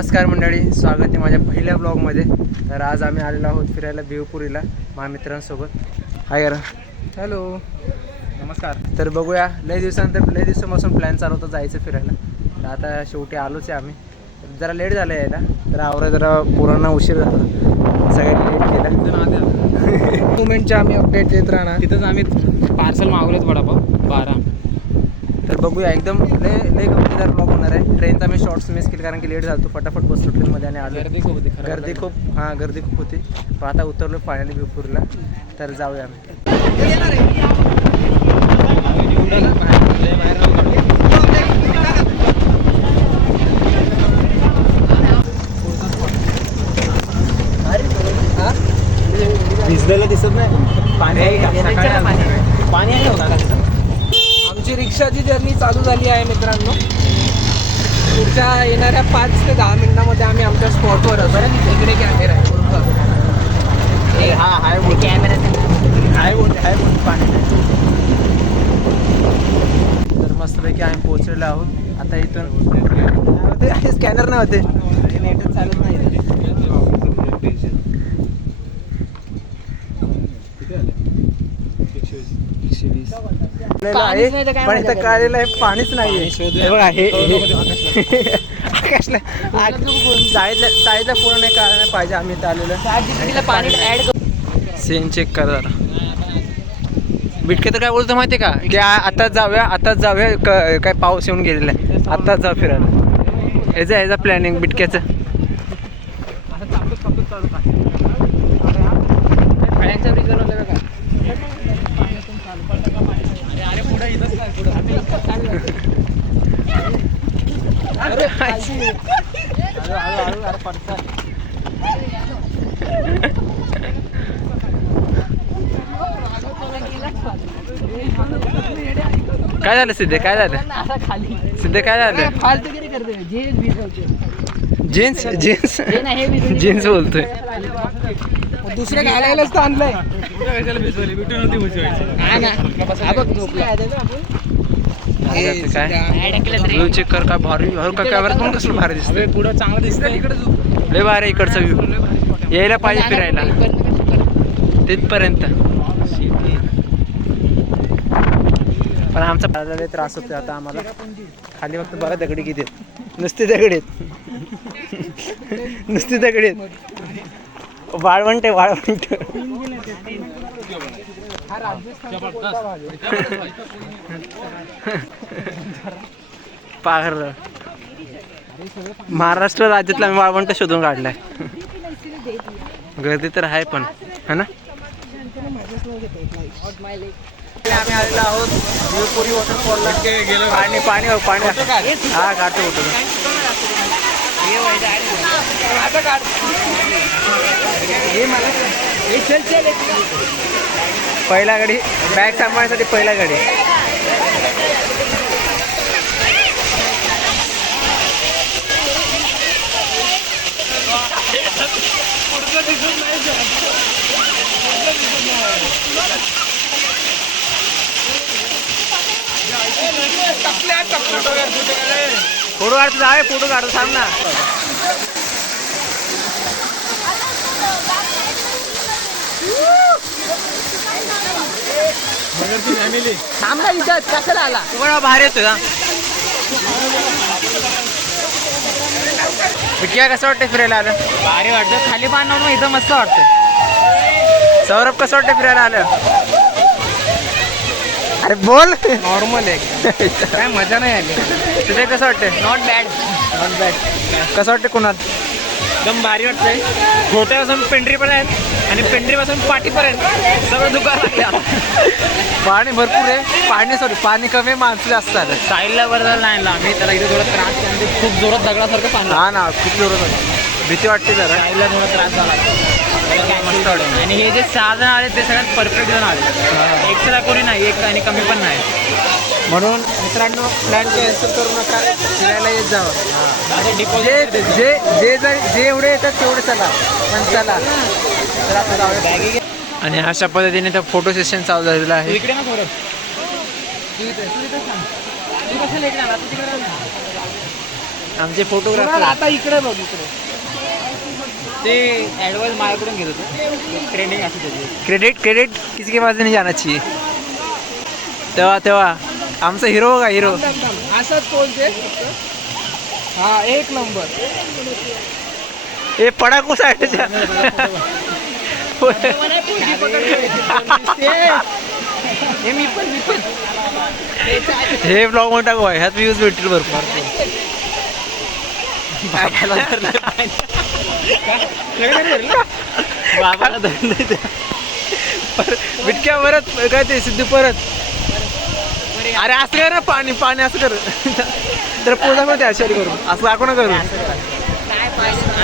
नमस्कार मंडळी, स्वागत आहे माझ्या पहिल्या ब्लॉगमध्ये. तर आज आम्ही आलेलो आहोत फिरायला भिवपुरीला मित्रांसोबत. हाय यार. हॅलो, नमस्कार. तर बघूया, लय दिवसापासून प्लॅन चालू होता जायचं फिरायला. तर आता शेवटी आलोच आहे आम्ही. जरा लेट झालं यायला, तर आवरा जरा पोरांना उशीर झाला, सगळ्यांनी लेट केला. मुवमेंटचे आम्ही अपडेट देत राहणार. तिथंच आम्ही पार्सल मागवलेत वडापाव 12. तर बघूया, एकदम लय गमतीदार ब्लॉग होणार आहे. ट्रेनचा मी शॉर्ट्स मिस केले कारण की लेट झालो, फटाफट बसलो ट्रेनमध्ये आणि आलो. गर्दी खूप होती. पण आता उतरलो फायनली भिवपुरीला. तर जाऊया आम्ही. भिजलेलं दिसत नाही. पाणी आहे का? आमची रिक्षाची जर्नी चालू झाली आहे मित्रांनो. पुढच्या येणाऱ्या 5 ते 10 मिनिटांमध्ये आम्ही आमच्या स्पॉटवर असू. इकडे कॅमेरा आहे. तर मस्तपैकी आम्ही पोहोचलेलो आहोत. आता इथून स्कॅनर नाही होते, नेटच चालत नाही. पण इथं काढलेलं आहे, पाणीच नाहीये. आकाशला पूर्ण नाही काढायला पाहिजे. आम्ही इथं आलेलो. सीन चेक करा जरा. बिटके तर काय बोलतो माहिती आहे का, की आताच जाऊया काय पाऊस येऊन गेलेला आहे, आत्ताच जाऊ फिरायला. ह्याचा प्लॅनिंग बिटक्याचं. काय झालं सिद्धे? काय झालं? जीन्स बोलतोय. दुसऱ्या घालायलाच तर आणलंय. व्ह्यू चेक कर. काय भारी कॅमेरा पण कसलं भारी दिसतंय. पुढं चांगलं दिसतंय. लय भारी इकडचा व्ह्यू. यायला पाहिजे फिरायला तिथपर्यंत. पण आमचा लय त्रास होतोय आता आम्हाला. खाली फक्त बघा दगडी किती आहेत. नुसती दगडी आहेत. वाळवंट पाघर. महाराष्ट्र राज्यातला आम्ही वाळवंट शोधून काढलाय. गर्दी तर आहे पण, है ना. आम्ही आलेलो आहोत भिवपुरी वॉटरफॉलला. पाणी हा काढतो होतो. पहिला गाडी बॅग सांभाळण्यासाठी पहिला गाडी. फोटो काढतो जावे. फोटो काढतो थांब ना. फॅमिली थांबला विचार कशाला आला. तुम्हाला बाहेर येतोय का? विक्या कसं वाटतं फिरायला आलं? भारी वाटतं. खाली पाण्यावर मग इथं मस्त वाटतं. सौरभ कसं वाटतं फिरायला आलं? अरे बोल. नॉर्मल आहे, काय मजा नाही आली. तुझे कसं वाटतंय? Not bad. कसं वाटतं कुणाल? एकदम भारी वाटतंय. छोट्यापासून पेंढरीपर्यंत आणि पेंढरीपासून पाठीपर्यंत सगळं दुकान लागलं. पाणी भरपूर आहे. पाणी कमी, माणसं जास्त झालं. साईडला बरं नाही ना आम्ही त्याला इथे थोडा त्रास म्हणजे खूप जोरात दगडासारखं पाणी. हा ना, खूप जोरात भीती वाटते जरा. साईडला थोडा त्रास झाला. मस्त वाटतं. आणि हे जे 6 जण आले ते सगळ्यात परफेक्ट जण आले. एक्स्ट्रा कोणी नाही, एक आणि कमी पण नाही. म्हणून मित्रांनो, प्लॅन कॅन्सल करू नका, फिरायला येत जावं. जे एवढे येतात तेवढे चला, पण चला. आणि अशा पद्धतीने तर फोटो सेशन चालू झालेलं आहे. आमचे फोटोग्राफर आता इकडे बघ इकडे ते ॲडवाइस माझ्याकडून घेत होतो ट्रेंडिंग असते त्याची. क्रेडिट किसी के पास नहीं जाना चाहिए. तेव्हा आमचा हिरो का हिरो. असंच बोलते. हा एक नंबर. हे पडाकू साईडच्या. हे मी पण हे ब्लॉग मध्ये टाकू ह्यात व्ह्यूज भेटतील भरपूर. बाबाला धरलं त्या. बिटक्या परत काय ते सिद्धू परत. अरे असं कर ना पाणी असं कर. तर पूजा मध्ये आश्चर्य करू असं दाखव ना करू.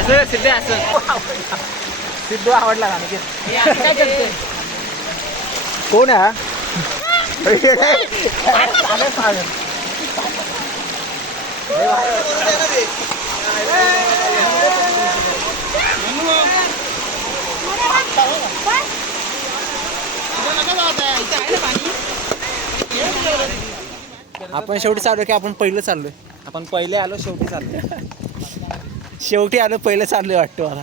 असं सिद्धे असं सिद्धू आवडला का काय करते. कोण आहे आपण शेवटी चाललोय की आपण पहिलं चाललोय. आपण पहिले आलो शेवटी चाललो. शेवटी आलो पहिलं चाललोय वाटतं मला.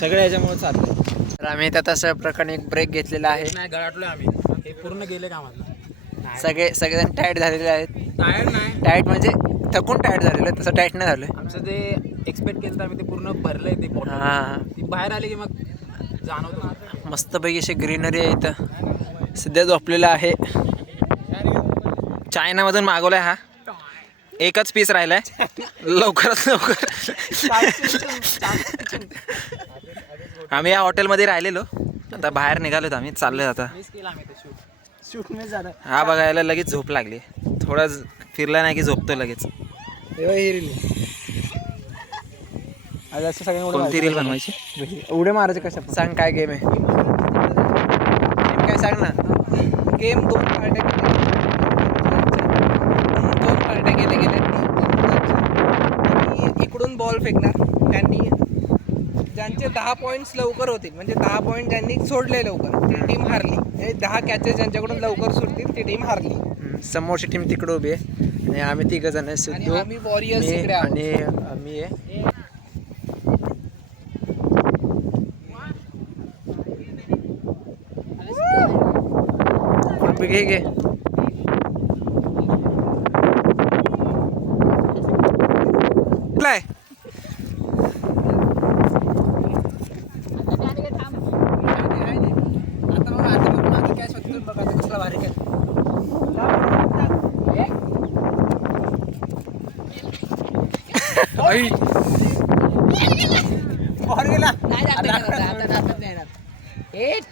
सगळ्या याच्यामुळे चाललो. तर आम्ही इथं तशा प्रकारे एक ब्रेक घेतलेला आहे. नाही गळाटलोय आम्ही. हे पूर्ण गेले कामात. सगळेजण टाईट झालेले आहेत. टायर नाही टाईट म्हणजे थकून टाईट झालेलं आहे, तसं टाईट नाही झालं. आमचं ते एक्सपेक्ट केलं तर आम्ही ते पूर्ण भरलंय ते पोट. हां ती बाहेर आली की मग जाणवतो. मस्तपैकी अशी ग्रीनरी आहे इथं. सध्या झोपलेला आहे. चायनामधून मागवलाय हा. एकच पीस राहिलाय. लवकरात लवकर. आम्ही या हॉटेलमध्ये राहिलेलो. आता बाहेर निघालोत आम्ही. चाललोय आता. शूट नाही झालं. हा बघायला लगेच झोप लागली. थोडा फिरला नाही की झोपतो लगेच. आज असं सगळ्यांना कोणती रील बनवायची. उड्या मारायचे कशा सांग काय गेम आहे. गेम काय सांग ना. गेम दोन पार्ट्या गेल्या. इकडून बॉल फेकणार. त्यांनी ज्यांचे 10 पॉईंट्स लवकर होतील म्हणजे 10 पॉईंट ज्यांनी सोडले लवकर ती टीम हारली. 10 कॅचेस ज्यांच्याकडून लवकर सुटतील ती टीम हारली. समोरची टीम तिकडे उभी आहे आणि आम्ही 3 जण आहे. सिद्धू आम्ही वॉरियर्स इकडे आहोत. आणि मी आहे. घे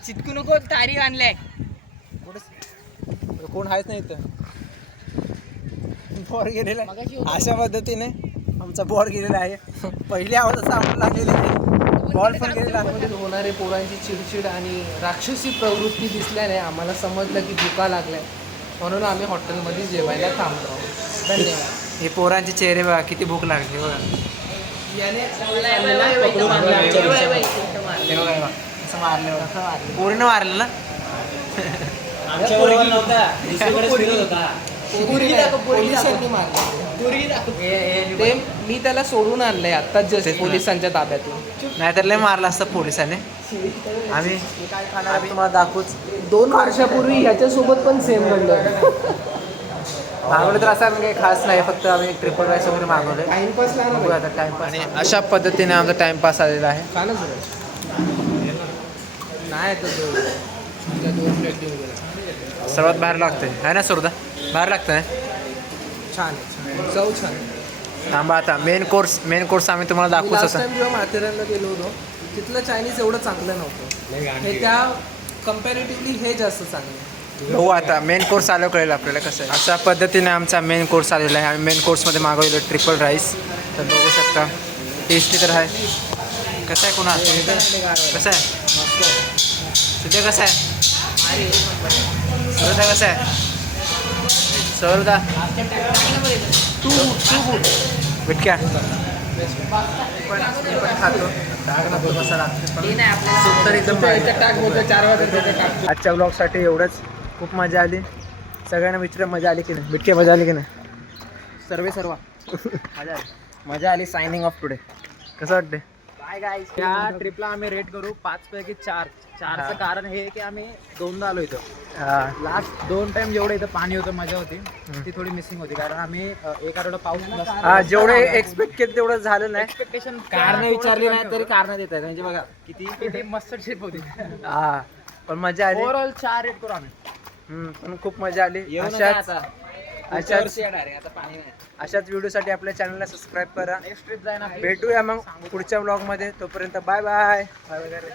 चिटकू नको तारी आणलाय. कोण आहेच नाही इथं. बॉल गेलेला आहे. अशा पद्धतीने आमचा बॉल गेलेला आहे. पहिल्या आवाजाचा आम्हाला लागलेला आहे. बॉल पण गेलेला आहे. होणारे पोरांची चिडचिड आणि राक्षसी प्रवृत्ती दिसल्याने आम्हाला समजलं की धोका लागलाय. म्हणून आम्ही हॉटेलमध्ये जेवायला थांबलो. धन्यवाद. हे पोरांचे चेहरे बघा किती भूक लागली बघा. असं मारलं पोरीनं मारलं ना. पोलिसांनी मारलं ते. मी त्याला सोडून आणलंय आता जस्ट पोलिसांच्या ताब्यातून. नाहीतर लय मारलं असतं पोलिसांनी. आम्ही तुम्हाला दाखवूच. 2 वर्षापूर्वी ह्याच्यासोबत पण सेम घडलं. मागवलं तर असं काही खास नाही. फक्त आम्ही ट्रिपल राईस वगैरे मागवलं. टाइमपास आता टाइमपास. आणि अशा पद्धतीने आमचा टाइमपास आलेला आहे. का ना नाही तर 2 प्लेट देऊन गेला. सर्वात बाहेर लागतंय आहे ना सुरदा. बाहेर लागतंय. छान आहे. चव छान. थांबा आता मेन कोर्स आम्ही तुम्हाला दाखवूच. लास्ट असं टाइम जेव्हा माथेरानला गेलो होतो तिथलं चायनीज एवढं चांगलं नव्हतं. हे त्या कम्पॅरेटिव्हली हे जास्त चांगलं. हो आता मेन कोर्स आलं कळेल आपल्याला कसं आहे. अशा पद्धतीने आमचा मेन कोर्स आलेला आहे. आम्ही मेन कोर्समध्ये मागवलेलो ट्रिपल राईस. तर बघू शकता टेस्टी तर आहे. कसं आहे कोणा कसं आहे तुझे कसं आहे. सुरदा कसं आहे. सुरदा बिटक्या पण खातो. आजच्या ब्लॉगसाठी एवढंच. खूप मजा आली. सगळ्यांना विचार मजा आली की नाही. बिटक्या मजा आली की नाही. सर्व मजा आली सायनिंग ऑफ टुडे. कसं वाटते? बाय गाईस. या ट्रिपला आम्ही रेट करू 5 पैकी 4. 4चं कारण हे की आम्ही 2दा आलो इथं. लास्ट 2 टाइम जेवढं इथं पाणी होतं मजा होती ती थोडी मिसिंग होती कारण आम्ही एक आठवडा पाऊस हा जेवढे एक्सपेक्ट केलं तेवढं झालं नाही. एक्सपेक्टेशन कारण विचारली नाही तरी कारण देत आहेत म्हणजे बघा किती मस्त ट्रिप होती. हा पण मजा आली. ओव्हरऑल 4 रेट करू आम्ही. पण खूप मजा आली. अशाच अशाच पाणी नाही. अशाच व्हिडिओसाठी आपल्या चॅनलला सबस्क्राईब करा. नेक्स्ट ट्रिप जाईना भेटूया मग पुढच्या ब्लॉग मध्ये. तोपर्यंत बाय बाय. Bye bye.